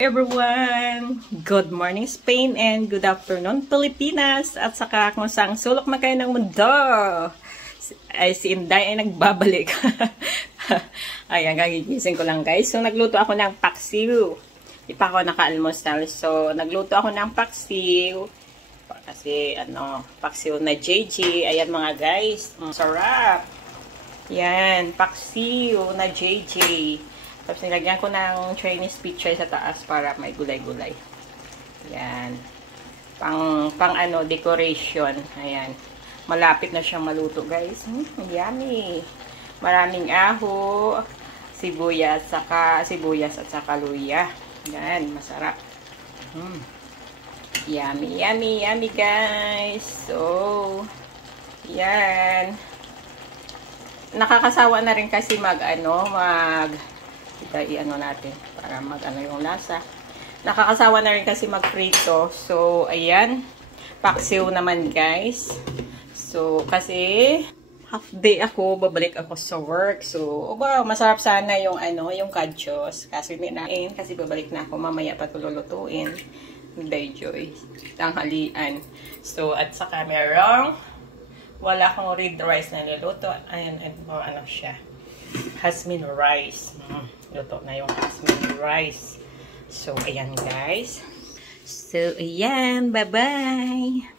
Everyone! Good morning Spain and good afternoon Pilipinas at saka kung saan sulok man kayo ng mundo. Ay, si Inday ay nagbabalik. Ayan, gagigising ko lang guys. So, nagluto ako ng paksiw. Di pa ako naka-almusal. So, nagluto ako ng paksiw. Kasi, paksiw na JJ. Ayan mga guys. Sarap! Yan, paksiw na JJ. Tapos nilagyan ko ng Chinese picture sa taas para may gulay-gulay. Yan. Pang decoration. Ayan. Malapit na siyang maluto, guys. Yummy. Maraming aho, sibuyas at saka luya. Yan, masarap. Yummy, yummy, yummy, guys. So, yan. Nakakasawa na rin kasi natin para yung lasa. Nakakasawa na rin kasi magprito. So, ayan. Paksiw naman, guys. So, kasi half day ako, babalik ako sa work. So, wow, masarap sana yung yung kadyos. Kasi ninain, kasi babalik na ako mamaya pa lulutuin. Day Joy. Tanghalian. So, at saka merong wala akong red rice na niluto. Ayan, siya. Jasmine rice. Luto na yung jasmine rice. So, ayan guys. So, ayan. Bye-bye.